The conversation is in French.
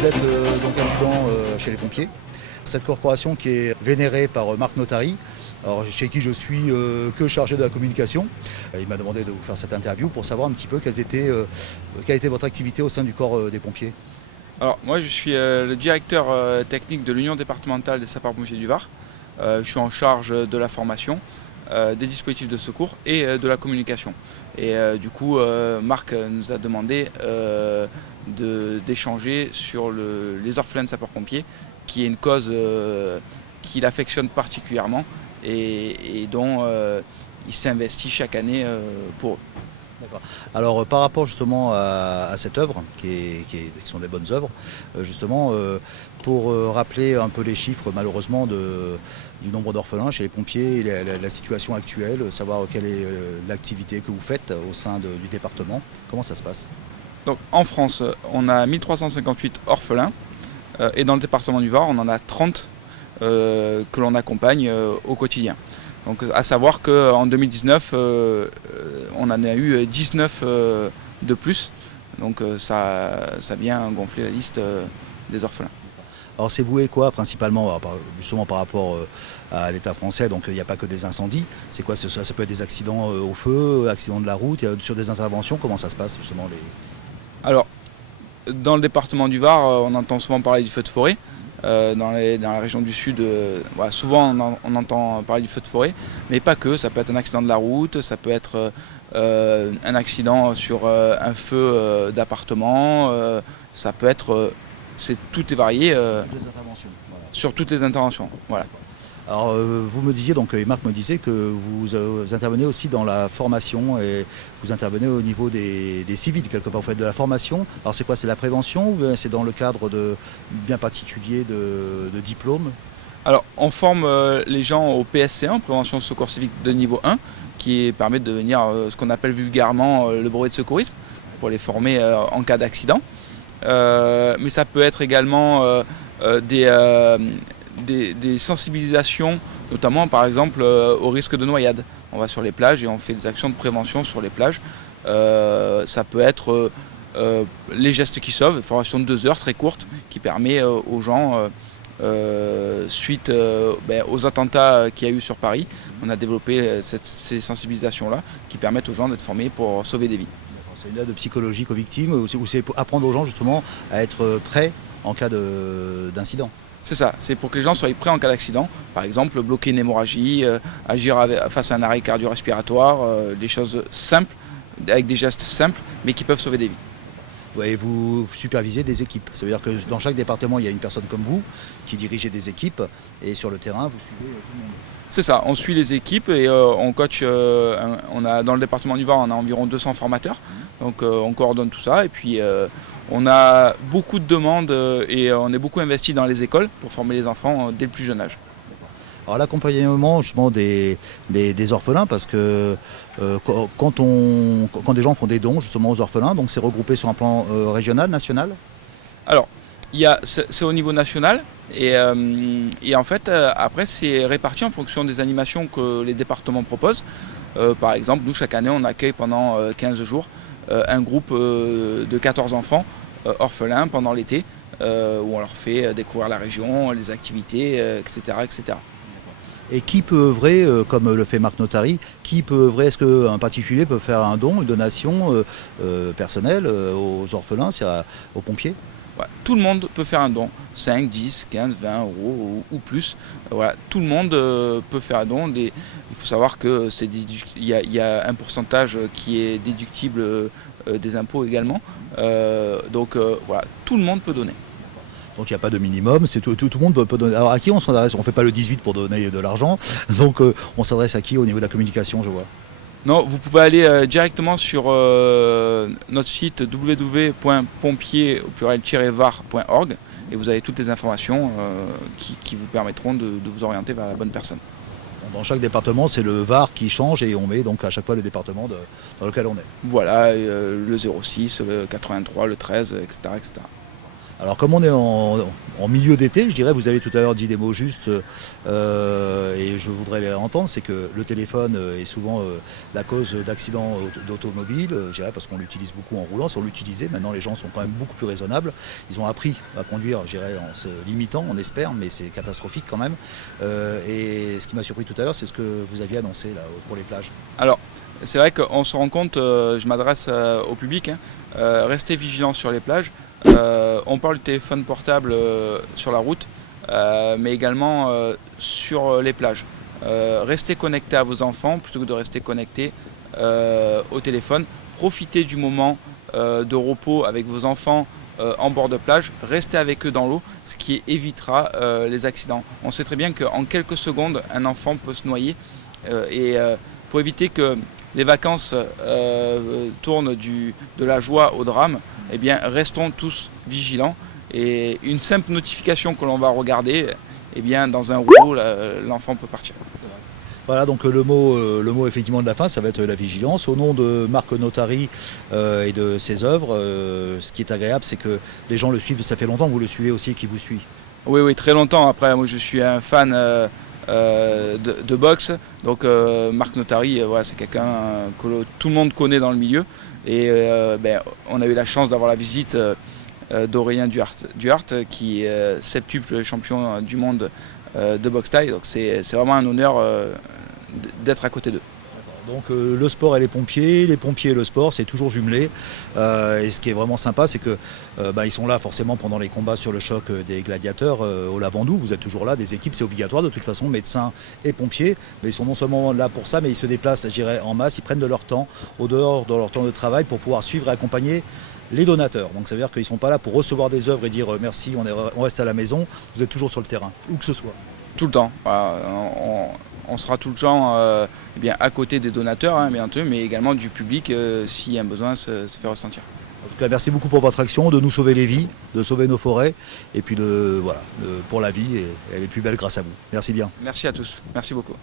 vous êtes donc adjudant chez les pompiers. Cette corporation qui est vénérée par Marc Notary, alors, chez qui je suis que chargé de la communication. Il m'a demandé de vous faire cette interview pour savoir un petit peu quelle était votre activité au sein du corps des pompiers. Alors moi je suis le directeur technique de l'Union départementale des sapeurs-pompiers du Var. Je suis en charge de la formation, des dispositifs de secours et de la communication. Et du coup Marc nous a demandé d'échanger sur les orphelins de sapeurs-pompiers, qui est une cause qu'il affectionne particulièrement et dont il s'investit chaque année pour eux. D'accord. Alors par rapport justement à cette œuvre, qui sont des bonnes œuvres, justement, pour rappeler un peu les chiffres malheureusement du nombre d'orphelins chez les pompiers, et la situation actuelle, savoir quelle est l'activité que vous faites au sein du département, comment ça se passe? Donc en France, on a 1358 orphelins et dans le département du Var, on en a 30 que l'on accompagne au quotidien. Donc à savoir qu'en 2019, on en a eu 19 de plus, donc ça vient gonfler la liste des orphelins. Alors c'est voué quoi principalement, justement par rapport à l'État français, donc il n'y a pas que des incendies, c'est quoi ça peut être des accidents au feu, accidents de la route, sur des interventions, comment ça se passe justement Alors, dans le département du Var, on entend souvent parler du feu de forêt. Dans la région du Sud, souvent on entend parler du feu de forêt, mais pas que. Ça peut être un accident de la route, ça peut être un accident sur un feu d'appartement, ça peut être, tout est varié sur toutes les interventions. Voilà. Alors vous me disiez, donc Marc me disait que vous intervenez aussi dans la formation et vous intervenez au niveau des civils quelque part, vous faites de la formation. Alors c'est quoi, c'est la prévention ou c'est dans le cadre de bien particulier de diplôme? Alors on forme les gens au PSC1, prévention secours civique de niveau 1, qui permet de devenir ce qu'on appelle vulgairement le brevet de secourisme, pour les former en cas d'accident. Mais ça peut être également des sensibilisations, notamment par exemple au risque de noyade. On va sur les plages et on fait des actions de prévention sur les plages. Ça peut être les gestes qui sauvent, une formation de 2 heures très courte qui permet aux gens, suite aux attentats qu'il y a eu sur Paris, on a développé ces sensibilisations-là qui permettent aux gens d'être formés pour sauver des vies. C'est une aide psychologique aux victimes, ou c'est pour apprendre aux gens justement à être prêts en cas d'incident? C'est ça, c'est pour que les gens soient prêts en cas d'accident. Par exemple, bloquer une hémorragie, agir face à un arrêt cardio-respiratoire, des choses simples, avec des gestes simples, mais qui peuvent sauver des vies. Ouais, vous supervisez des équipes. Ça veut dire que dans chaque département, il y a une personne comme vous qui dirigez des équipes, et sur le terrain, vous suivez tout le monde. C'est ça, on suit les équipes et on coach. Dans le département du Var, on a environ 200 formateurs, donc on coordonne tout ça. Et puis on a beaucoup de demandes et on est beaucoup investi dans les écoles pour former les enfants dès le plus jeune âge. Alors l'accompagnement justement des orphelins, parce que quand des gens font des dons justement aux orphelins, donc c'est regroupé sur un plan régional, national? Alors, c'est au niveau national et en fait après c'est réparti en fonction des animations que les départements proposent. Par exemple, nous chaque année on accueille pendant 15 jours un groupe de 14 enfants orphelins pendant l'été, où on leur fait découvrir la région, les activités, etc., etc. Et qui peut œuvrer, comme le fait Marc Notary, qui peut œuvrer? Est-ce qu'un particulier peut faire un don, une donation personnelle aux orphelins, aux pompiers? Ouais, tout le monde peut faire un don, 5, 10, 15, 20 euros ou plus. Voilà, tout le monde peut faire un don. Il faut savoir qu'il y a un pourcentage qui est déductible des impôts également. Donc voilà, tout le monde peut donner. Donc il n'y a pas de minimum, c'est tout le monde peut donner. Alors à qui on s'adresse? On ne fait pas le 18 pour donner de l'argent, donc on s'adresse à qui au niveau de la communication, je vois? Non, vous pouvez aller directement sur notre site www.pompier-var.org et vous avez toutes les informations qui vous permettront de vous orienter vers la bonne personne. Dans chaque département, c'est le VAR qui change et on met donc à chaque fois le département dans lequel on est. Voilà, le 06, le 83, le 13, etc., etc. Alors comme on est en milieu d'été, je dirais, vous avez tout à l'heure dit des mots justes et je voudrais les entendre, c'est que le téléphone est souvent la cause d'accidents d'automobile, je dirais, parce qu'on l'utilise beaucoup en roulant. Si on l'utilisait, maintenant les gens sont quand même beaucoup plus raisonnables. Ils ont appris à conduire, je dirais, en se limitant, on espère, mais c'est catastrophique quand même. Et ce qui m'a surpris tout à l'heure, c'est ce que vous aviez annoncé là, pour les plages. Alors, c'est vrai qu'on se rend compte, je m'adresse au public, restez vigilants sur les plages. On parle du téléphone portable sur la route, mais également sur les plages. Restez connectés à vos enfants plutôt que de rester connectés au téléphone. Profitez du moment de repos avec vos enfants en bord de plage. Restez avec eux dans l'eau, ce qui évitera les accidents. On sait très bien qu'en quelques secondes, un enfant peut se noyer. Pour éviter que les vacances tournent de la joie au drame, eh bien, restons tous vigilants. Et une simple notification que l'on va regarder, eh bien, dans un rouleau, l'enfant peut partir. Voilà, donc le mot effectivement de la fin, ça va être la vigilance. Au nom de Marc Notary et de ses œuvres, ce qui est agréable, c'est que les gens le suivent. Ça fait longtemps que vous le suivez aussi, qui vous suit. Oui, oui, très longtemps. Après, moi, je suis un fan de boxe. Donc Marc Notary, voilà, c'est quelqu'un que tout le monde connaît dans le milieu. Et on a eu la chance d'avoir la visite d'Aurélien Duhart, qui est septuple champion du monde de boxe thaï. Donc c'est vraiment un honneur d'être à côté d'eux. Donc le sport et les pompiers et le sport, c'est toujours jumelé. Et ce qui est vraiment sympa, c'est que ils sont là forcément pendant les combats sur le choc des gladiateurs au Lavandou. Vous êtes toujours là, des équipes, c'est obligatoire de toute façon, médecins et pompiers. Mais ils sont non seulement là pour ça, mais ils se déplacent, je dirais, en masse. Ils prennent de leur temps, au dehors, dans leur temps de travail, pour pouvoir suivre et accompagner les donateurs. Donc ça veut dire qu'ils ne sont pas là pour recevoir des œuvres et dire merci, on reste à la maison. Vous êtes toujours sur le terrain, où que ce soit. Tout le temps. Voilà, on sera tout le temps à côté des donateurs, bien entendu, mais également du public s'il y a un besoin se fait ressentir. En tout cas, merci beaucoup pour votre action, de nous sauver les vies, de sauver nos forêts, et puis pour la vie, et elle est plus belle grâce à vous. Merci bien. Merci à tous. Merci beaucoup.